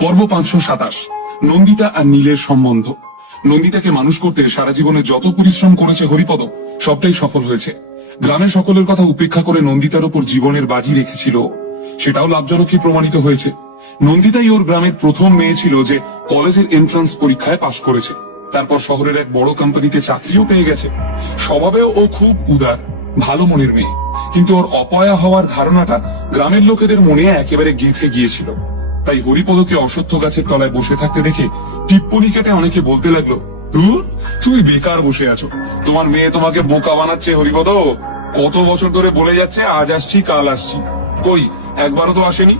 পর্ব পাঁচশো সাতাশ। নন্দিতা আর নীলের সম্বন্ধ। নন্দিতাকে মানুষ করতে সারা জীবনে যত পরিশ্রম করেছে হরিপদ, সবটাই সফল হয়েছে। গ্রামের সকলের কথা উপেক্ষা করে নন্দিতার উপর জীবনের বাজি রেখেছিল, সেটাও লাভজনকই প্রমাণিত হয়েছে। নন্দিতাই ওর গ্রামের প্রথম মেয়ে ছিল যে কলেজের এন্ট্রান্স পরীক্ষায় পাশ করেছে। তারপর শহরের এক বড় কোম্পানিতে চাকরিও পেয়ে গেছে। স্বভাবেও ও খুব উদার, ভালো মনের মেয়ে। কিন্তু ওর অপয়া হওয়ার ধারণাটা গ্রামের লোকেদের মনে একেবারে গেঁথে গিয়েছিল। তাই হরিপদকে অসত্য গাছের তলায় বসে থাকতে দেখে টিপ্পনি কেটে অনেকে বলতে লাগল দূর তুমি বেকার বসে আছো। তোমার মেয়ে তোমাকে বোকা বানাচ্ছে হরিপদ। কত বছর ধরে বলে যাচ্ছে, আজ আসছি, কাল আসছি। কই, একবারও তো আসেনি?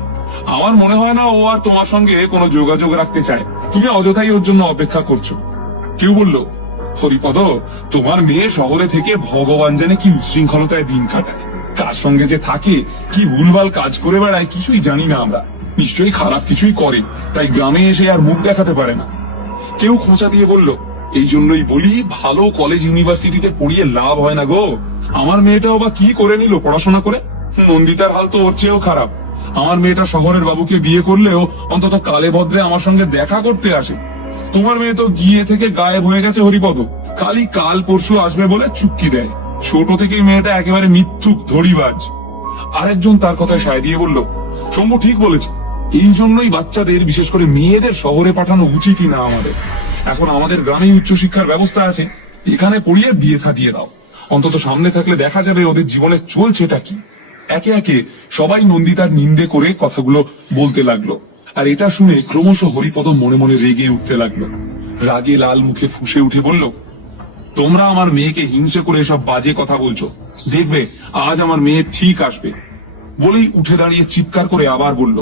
আমার মনে হয় না ও আর তোমার সঙ্গে কোনো যোগাযোগ রাখতে চায়। তুমি অযথাই ওর জন্য অপেক্ষা করছ। কেউ বলল, হরিপদ, তোমার মেয়ে শহরে থেকে ভগবান জানে কি উচ্ছৃঙ্খলতায় দিন কাটায়। কার সঙ্গে যে থাকে, কি ভুলভাল কাজ করে বেড়ায়, কিছুই জানি না আমরা। নিশ্চয়ই খারাপ কিছুই করে, তাই গ্রামে এসে আর মুখ দেখাতে পারে না। কেউ খোঁচা দিয়ে বলল, এই জন্যই বলি, ভালো কলেজ ইউনিভার্সিটিতে পড়িয়ে লাভ হয় না গো। আমার মেয়েটাও বা কি করে নিল পড়াশোনা করে? নন্দিতার হাল তো ওর চেয়েও খারাপ। আমার মেয়েটা শহরের বাবুকে বিয়ে করলেও অন্তত কালে ভদ্রে আমার সঙ্গে দেখা করতে আসে। তোমার মেয়ে তো গিয়ে থেকে গায়েব হয়ে গেছে হরিপদ। খালি কাল পরশু আসবে বলে চুক্তি দেয়। ছোট থেকেই মেয়েটা একেবারে মিথ্যুক ধরিবাজ। আরেকজন তার কথায় সায় দিয়ে বলল, শম্ভু ঠিক বলেছে। এই জন্যই বাচ্চাদের, বিশেষ করে মেয়েদের শহরে পাঠানো উচিতই না আমাদের। এখন আমাদের গ্রামেই উচ্চশিক্ষার ব্যবস্থা আছে, এখানে পড়িয়ে বিয়ে থা দিয়ে দাও। অন্তত সামনে থাকলে দেখা যাবে ওদের জীবনে চলছেটা কি। একে একে সবাই নন্দিতার নিন্দে করে কথাগুলো বলতে লাগল। আর এটা শুনে ক্রমশ হরিপদ মনে মনে রেগে উঠতে লাগল। রাগে লাল মুখে ফুসে উঠে বলল, তোমরা আমার মেয়েকে হিংসে করে এসব বাজে কথা বলছো। দেখবে, আজ আমার মেয়ে ঠিক আসবে। বলেই উঠে দাঁড়িয়ে চিৎকার করে আবার বলল,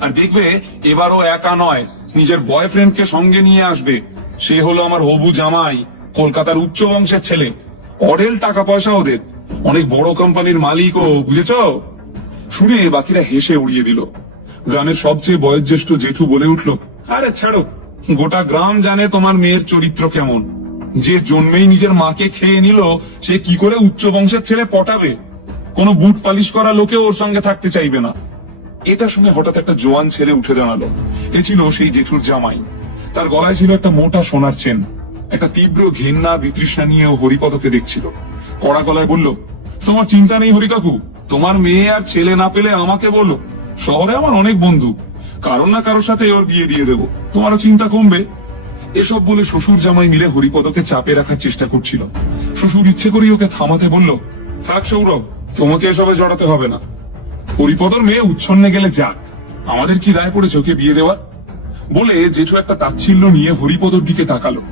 আর দেখবে, এবারও একা নয়, নিজের বয়ফ্রেন্ডকে সঙ্গে নিয়ে আসবে। সে হলো আমার হবু জামাই, কলকাতার উচ্চ বংশের ছেলে। অডেল টাকা পয়সা ওদের। অনেক বড় কোম্পানির মালিক ও, বুঝেছ? শুনে বাকিরা হেসে উড়িয়ে দিল। গ্রামের সবচেয়ে বয়োজ্যেষ্ঠ জেঠু বলে উঠল, আরে ছাড়ো, গোটা গ্রাম জানে তোমার মেয়ের চরিত্র কেমন। যে জন্মেই নিজের মাকে খেয়ে নিল, সে কি করে উচ্চ বংশের ছেলে পটাবে? কোনো বুট পালিশ করা লোকে ওর সঙ্গে থাকতে চাইবে না। এটা শুনে হঠাৎ একটা জোয়ান ছেলে উঠে দাঁড়াল। এ ছিল সেই জেঠুর জামাই। তার গলায় ছিল একটা মোটা সোনার চেন। একটা তীব্র ঘেন্না বিতৃষ্ণা নিয়ে হরিপদকে দেখছিল। কড়া গলায় বলল, তোমার চিন্তা নেই হরি কাকু। তোমার মেয়ে আর ছেলে না পেলে আমাকে বলো। শহরে আমার অনেক বন্ধু। কারোর না কারোর সাথে ওর বিয়ে দিয়ে দেবো। তোমারও চিন্তা কমবে। এসব বলে শ্বশুর জামাই মিলে হরিপদকে চাপে রাখার চেষ্টা করছিল। শ্বশুর ইচ্ছে করেই ওকে থামাতে বলল, থাক সৌরভ তোমাকে এসবে জড়াতে হবে না। হরিপদর মেয়ে উচ্ছন্নে গেলে যাক। আমাদের কি দায় পড়েছে ওকে বিয়ে দেওয়ার? বলে জেঠু একটা তাচ্ছিল্য নিয়ে হরিপদর দিকে তাকালো।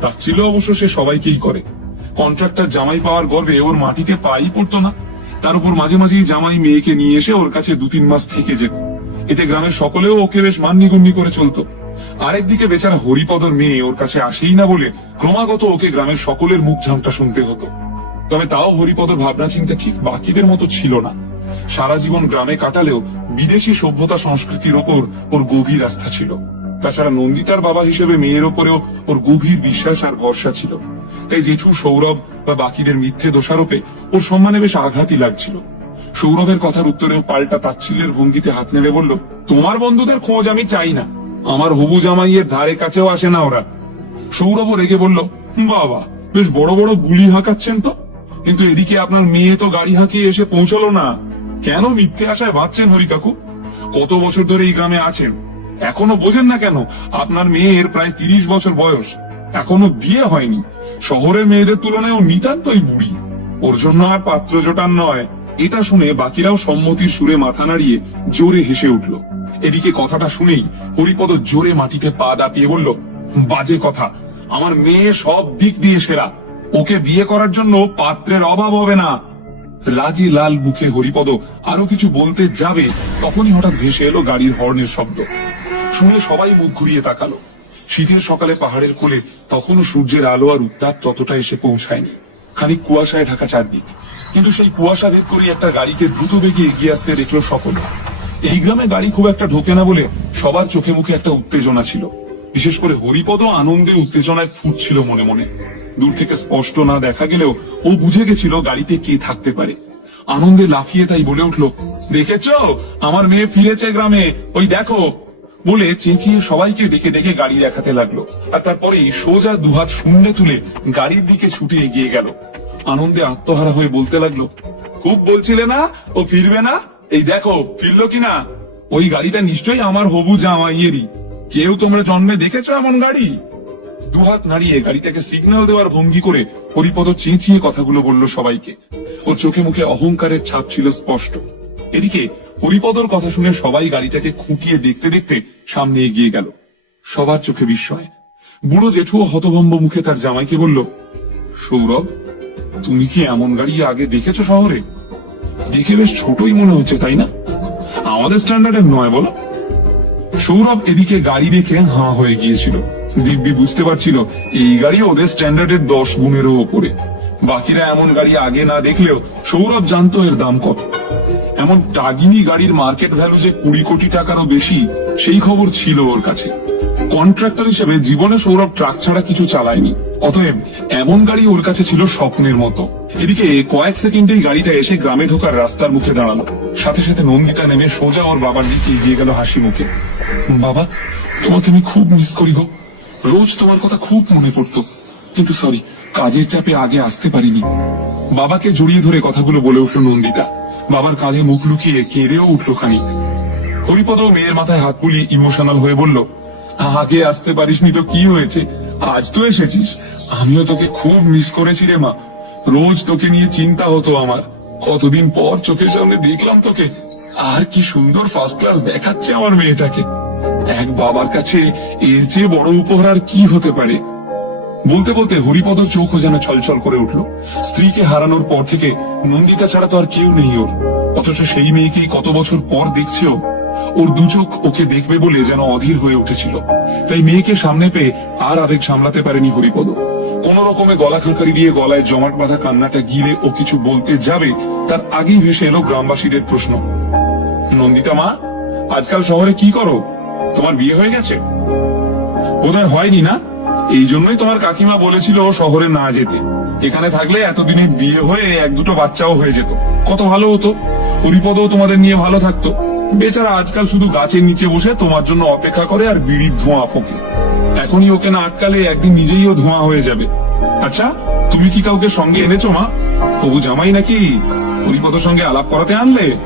তাচ্ছিল্য অবশ্য সে সবাইকেই করে। কন্ট্রাক্টর জামাই পাওয়ার গর্বে ওর মাটিতে পাই পড়তো না। তার উপর মাঝে মাঝেই জামাই মেয়েকে নিয়ে এসে ওর কাছে দু তিন মাস থেকে যেত। এতে গ্রামের সকলেও ওকে বেশ মান্যিগণ্যি করে চলতো। আরেকদিকে বেচারা হরিপদর মেয়ে ওর কাছে আসেই না বলে ক্রমাগত ওকে গ্রামের সকলের মুখ ঝামটা শুনতে হতো। তবে তাও হরিপদর ভাবনা চিন্তা ঠিক বাকিদের মতো ছিল না। সারা জীবন গ্রামে কাটালেও বিদেশি সভ্যতা সংস্কৃতির ওপর ওর গভীর আস্থা ছিল। তাছাড়া নন্দিতার বাবা হিসেবে মেয়ের ওপরেও ওর গভীর বিশ্বাস আর ভরসা ছিল। তাই জেঠু, সৌরভ বা বাকিদের মিথ্যে দোষারোপে ওর সম্মানে বেশ আঘাতই লাগছিল। সৌরভের কথার উত্তরেও পাল্টা তাচ্ছিল্যের ভঙ্গিতে হাত নেড়ে বলল, তোমার বন্ধুদের খোঁজ আমি চাই না। আমার হবু জামাইয়ের ধারে কাছেও আসে না ওরা। সৌরভ রেগে বলল, বাবা, বেশ বড় বড় গুলি হাঁকাচ্ছেন তো? কিন্তু এদিকে আপনার মেয়ে তো গাড়ি হাঁকিয়ে এসে পৌঁছলো না। কেন মিথ্যে আশায় বাঁচছেন হরি কাকু কত বছর ধরে এই গ্রামে আছেন? এখনও বোঝেন না কেন? আপনার মেয়ের প্রায় তিরিশ বছর বয়স। এখনও বিয়ে হয়নি। শহরের মেয়েদের তুলনায় ও নিতান্তই বুড়ি। ওর জন্য আর পাত্র জোটান নয়। এটা শুনে বাকিরাও সম্মতির সুরে মাথা নাড়িয়ে জোরে হেসে উঠল। এদিকে কথাটা শুনেই হরিপদ জোরে মাটিতে পা দাপিয়ে বলল, বাজে কথা। আমার মেয়ে সব দিক দিয়ে সেরা। ওকে বিয়ে করার জন্য পাত্রের অভাব হবে না। রাগে লাল মুখে হরিপদ আরও কিছু বলতে যাবে, তখনই হঠাৎ ভেসে এলো গাড়ির হর্নের শব্দ। শুনে সবাই মুখ ঘুরিয়ে তাকালো। শীতের সকালে পাহাড়ের কোলে, তখনও সূর্যের আলো আর উত্তাপ ততটা এসে পৌঁছায়নি। খানিক কুয়াশায় ঢাকা চারদিক। কিন্তু সেই কুয়াশা ভেদ করে একটা গাড়িকে দ্রুত বেগে এগিয়ে আসতে দেখল সকলে। এই গ্রামে গাড়ি খুব একটা ঢোকে না বলে সবার চোখে মুখে একটা উত্তেজনা ছিল। বিশেষ করে হরিপদ আনন্দে উত্তেজনায় ফুটছিল মনে মনে। দূর থেকে স্পষ্ট না দেখা গেলেও ও বুঝে গেছিল গাড়িতে কে থাকতে পারে। আনন্দে লাফিয়ে তাই বলে উঠল, দেখেছ? আমার মেয়ে ফিরেছে গ্রামে। ওই দেখো। বলে চেঁচিয়ে সবাইকে ডেকে ডেকে গাড়ি দেখাতে লাগল। আর তারপরেই সোজা দুহাত শূন্যে তুলে গাড়ির দিকে ছুটে এগিয়ে গেল। আনন্দে আত্মহারা হয়ে বলতে লাগল, খুব বলছিলে না? ও ফিরবে না? এই দেখো, ফিরলো কিনা? ওই গাড়িটা নিশ্চয়ই আমার হবু জামাইয়েরই। কেউ তোমরা জন্মে দেখেছ এমন গাড়ি? দুহাত নাড়িয়ে গাড়িটাকে সিগন্যাল দেওয়ার ভঙ্গি করে হরিপদ চেঁচিয়ে কথাগুলো বলল সবাইকে। ওর চোখে মুখে অহংকারের ছাপ ছিল স্পষ্ট। এদিকে হরিপদর কথা শুনে সবাই গাড়িটাকে খুঁটিয়ে দেখতে দেখতে সামনে এগিয়ে গেল। সবার চোখে বিস্ময়। বুড়ো জেঠুও হতভম্ব মুখে তার জামাইকে বলল, সৌরভ, তুমি কি এমন গাড়ি আগে দেখেছ শহরে? দেখে বেশ ছোটই মনে হচ্ছে, তাই না? আমাদের স্ট্যান্ডার্ডের নয়, বলো? সৌরভ এদিকে গাড়ি দেখে হাঁ হয়ে গিয়েছিল। দিব্যি বুঝতে পারছিল, এই গাড়ি ওদের স্ট্যান্ডার্ডের দশ গুণেরও ওপরে। বাকিরা এমন গাড়ি আগে না দেখলেও সৌরভ জানতো এর দাম কত। এমন টাগিনি গাড়ির মার্কেট ভ্যালু যে কুড়ি কোটি টাকারও বেশি, সেই খবর ছিল ওর কাছে। কন্ট্রাক্টর হিসেবে জীবনে সৌরভ ট্রাক ছাড়া কিছু চালায়নি। অতএব এমন গাড়ি ওর কাছে ছিল স্বপ্নের মতো। এদিকে কয়েক সেকেন্ডেই গাড়িটা এসে গ্রামে ঢোকার রাস্তার মুখে দাঁড়াল। সাথে সাথে নন্দিতা নেমে সোজা ওর বাবার দিকে এগিয়ে গেল হাসি মুখে। বাবা, তোমাকে আমি খুব মিস করি গো। রোজ তোমার কথা খুব মনে পড়তো। কিন্তু সরি কাজের চাপে আগে আসতে পারিনি। বাবাকে জড়িয়ে ধরে কথাগুলো বলে উঠল নন্দিতা। বাবার কাঁধে মুখ লুকিয়ে কেঁদেও উঠল খানিক। হরিপদ মেয়ের মাথায় হাত বুলিয়ে ইমোশনাল হয়ে বলল, আগে আসতে পারিসনি তো কি হয়েছে? আজ তো এসেছিস। আমিও তোকে খুব মিস করেছি রে মা। রোজ তোকে নিয়ে চিন্তা হতো আমার। কতদিন পর চোখের সামনে দেখলাম তোকে। আর কি সুন্দর ফার্স্ট ক্লাস দেখাচ্ছে আমার মেয়েটাকে। এক বাবার কাছে এর চেয়ে বড় উপহার আর কি হতে পারে? বলতে বলতে হরিপদ চোখও যেন ছলছল করে উঠল। স্ত্রীকে হারানোর পর থেকে নন্দিতা ছাড়া তো আর কেউ নেই ওর। অথচ সেই মেয়েকেই কত বছর পর দেখছে ওর দু চোখ ওকে দেখবে বলে যেন অধীর হয়ে উঠেছিল। তাই মেয়েকে সামনে পেয়ে আর আবেগ সামলাতে পারেনি হরিপদ। কোন রকমে গলা খাঁকারি দিয়ে গলায় জমাট বাঁধা কান্নাটা গিলে ও কিছু বলতে যাবে, তার আগেই ভেসে এলো গ্রামবাসীদের প্রশ্ন। নন্দিতা মা, আজকাল শহরে কি করো? তোমার বিয়ে হয়ে গেছে? বোধহয় হয়নি না? এই জন্যই তোমার কাকিমা বলেছিল ও শহরে না যেতে। এখানে থাকলে এতদিনে বিয়ে হয়ে এক দুটো বাচ্চাও হয়ে যেত। কত ভালো হতো। হরিপদও তোমাদের নিয়ে ভালো থাকতো। বেচারা আজকাল শুধু গাছের নিচে বসে তোমার জন্য অপেক্ষা করে আর বিড়ির ধোঁয়া ফোকে এখনই ওকে না আটকালে একদিন নিজেই ও ধোঁয়া হয়ে যাবে। আচ্ছা তুমি কি কাউকে সঙ্গে এনেছো, মা? তবু জামাই নাকি হরিপদর সঙ্গে আলাপ করাতে আনলে?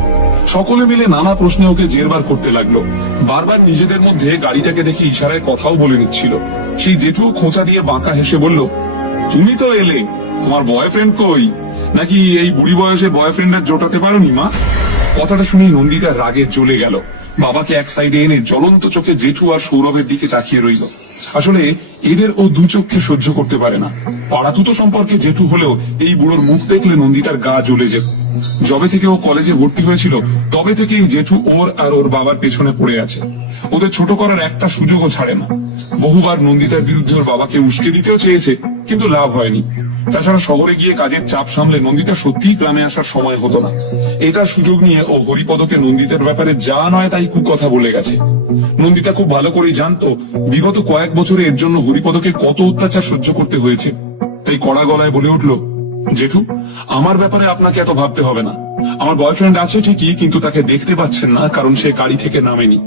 সকলে মিলে নানা প্রশ্নে ওকে জেরবার করতে লাগল। বারবার নিজেদের মধ্যে গাড়িটাকে দেখে ইশারায় কথাও বলে নিচ্ছিল। সেই জেঠু খোঁচা দিয়ে বাঁকা হেসে বলল, তুমি তো এলে, তোমার বয়ফ্রেন্ড কই? নাকি এই বুড়ি বয়সে বয়ফ্রেন্ডের জোটাতে পারো নি মা? কথাটা শুনেই নন্দিতা রাগে জ্বলে গেল। বাবাকে এক সাইডে এনে জ্বলন্ত চোখে জেঠু আর সৌরভের দিকে তাকিয়ে রইল। আসলে এদের ও দু চোখকে সহ্য করতে পারে না। পাড়াতুতো সম্পর্কে জেঠু হলেও এই বুড়োর মুখ দেখলে নন্দিতার গা জ্বলে যেত। যবে থেকে ও কলেজে ভর্তি হয়েছিল, তবে থেকেই জেঠু ওর আর ওর বাবার পেছনে পড়ে আছে। ওদের ছোট করার একটা সুযোগও ছাড়ে না। বহুবার নন্দিতার বিরুদ্ধে ওর বাবাকে উস্কে দিতেও চেয়েছে, কিন্তু লাভ হয়নি। তাছাড়া শহরে গিয়ে কাজের চাপ সামলে নন্দিতা সত্যিই গ্রামে আসার সময় হতো না। এটা সুযোগ নিয়ে ও হরিপদকে নন্দিতার ব্যাপারে যা নয় তাই কুকথা বলে গেছে। নন্দিতা খুব ভালো করেই জানতো, বিগত কয়েক বছরে এর জন্য হরিপদকে কত অত্যাচার সহ্য করতে হয়েছে। তাই কড়া গলায় বলে উঠল, জেঠু, আমার ব্যাপারে আপনাকে এত ভাবতে হবে না। আমার বয়ফ্রেন্ড আছে ঠিকই, কিন্তু তাকে দেখতে পাচ্ছেন না, কারণ সে গাড়ি থেকে নামেনি।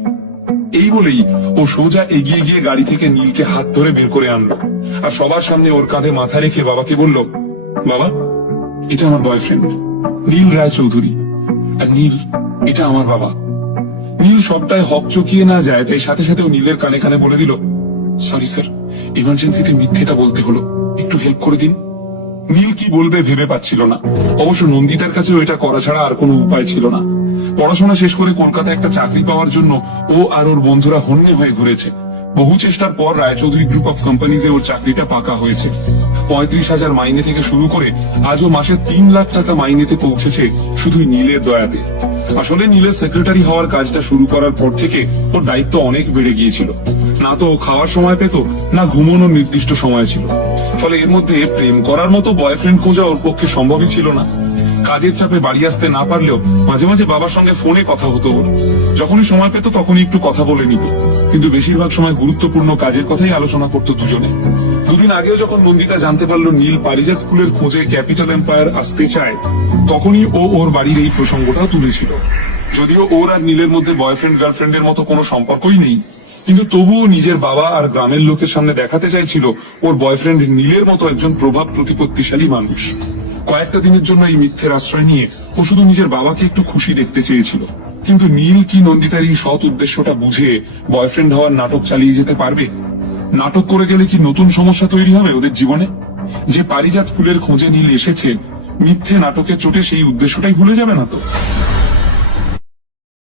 এই বলেই ও সোজা এগিয়ে গিয়ে গাড়ি থেকে নীলকে হাত ধরে বের করে আনলো। আর সবার সামনে ওর কাঁধে মাথা রেখে বাবাকে বলল, বাবা, এটা আমার বয়ফ্রেন্ড নীল রায় চৌধুরী। আর নীল, এটা আমার বাবা। নীল সবটাই হক চকিয়ে না যায়, তাই সাথে সাথে ও নীলের কানে কানে বলে দিল সরি স্যার ইমার্জেন্সিতে মিথ্যেটা বলতে হলো। একটু হেল্প করে দিন। নীল কি বলবে ভেবে পাচ্ছিল না। অবশ্য নন্দিতার কাছেও এটা করা ছাড়া আর কোনো উপায় ছিল না। পড়াশোনা শেষ করে কলকাতায় একটা চাকরি পাওয়ার জন্য ও আর ওর বন্ধুরা হন্যে হয়ে ঘুরেছে। বহু চেষ্টার পর রায়চৌধুরী গ্রুপ অফ কোম্পানিজে ওর চাকরিটা পাকা হয়েছে। পঁয়ত্রিশ হাজার মাইনে থেকে শুরু করে আজও মাসে তিন লাখ টাকা মাইনেতে পৌঁছেছে শুধু নীলের দয়াতে। আসলে নীলের সেক্রেটারি হওয়ার কাজটা শুরু করার পর থেকে ওর দায়িত্ব অনেক বেড়ে গিয়েছিল। না তো ও খাওয়ার সময় পেত, না ঘুমানোর নির্দিষ্ট সময় ছিল। ফলে এর মধ্যে প্রেম করার মতো বয়ফ্রেন্ড খোঁজা ওর পক্ষে সম্ভবই ছিল না। কাজের চাপে বাড়ি আসতে না পারলেও মাঝে মাঝে বাবার সঙ্গে ফোনে কথা হতো ওর। যখনই সময় পেত তখনই একটু কথা বলে নিত। কিন্তু বেশিরভাগ সময় গুরুত্বপূর্ণ কাজের কথাই আলোচনা করতো দুজনে। দুদিন আগেও যখন নন্দিতা জানতে পারল নীল পারিজাত ফুলের খোঁজে ক্যাপিটাল এম্পায়ার আসতে চায়, তখনই ও ওর বাড়ির এই প্রসঙ্গটাও তুলেছিল। যদিও ওর আর নীলের মধ্যে বয়ফ্রেন্ড গার্লফ্রেন্ডের মতো কোনো সম্পর্কই নেই, কিন্তু তবুও নিজের বাবা আর গ্রামের লোকের সামনে দেখাতে চাইছিল ওর বয়ফ্রেন্ড নীলের মতো একজন প্রভাব প্রতিপত্তিশালী মানুষ। কয়েকটা দিনের জন্য এই মিথ্যের আশ্রয় নিয়ে ও শুধু নিজের বাবাকে একটু খুশি দেখতে চেয়েছিল। কিন্তু নীল কি নন্দিতার এই সৎ উদ্দেশ্যটা বুঝে বয়ফ্রেন্ড হওয়ার নাটক চালিয়ে যেতে পারবে? নাটক করে গেলে কি নতুন সমস্যা তৈরি হবে ওদের জীবনে? যে পারিজাত ফুলের খোঁজে নীল এসেছে, মিথ্যে নাটকের চোটে সেই উদ্দেশ্যটাই ভুলে যাবে না তো?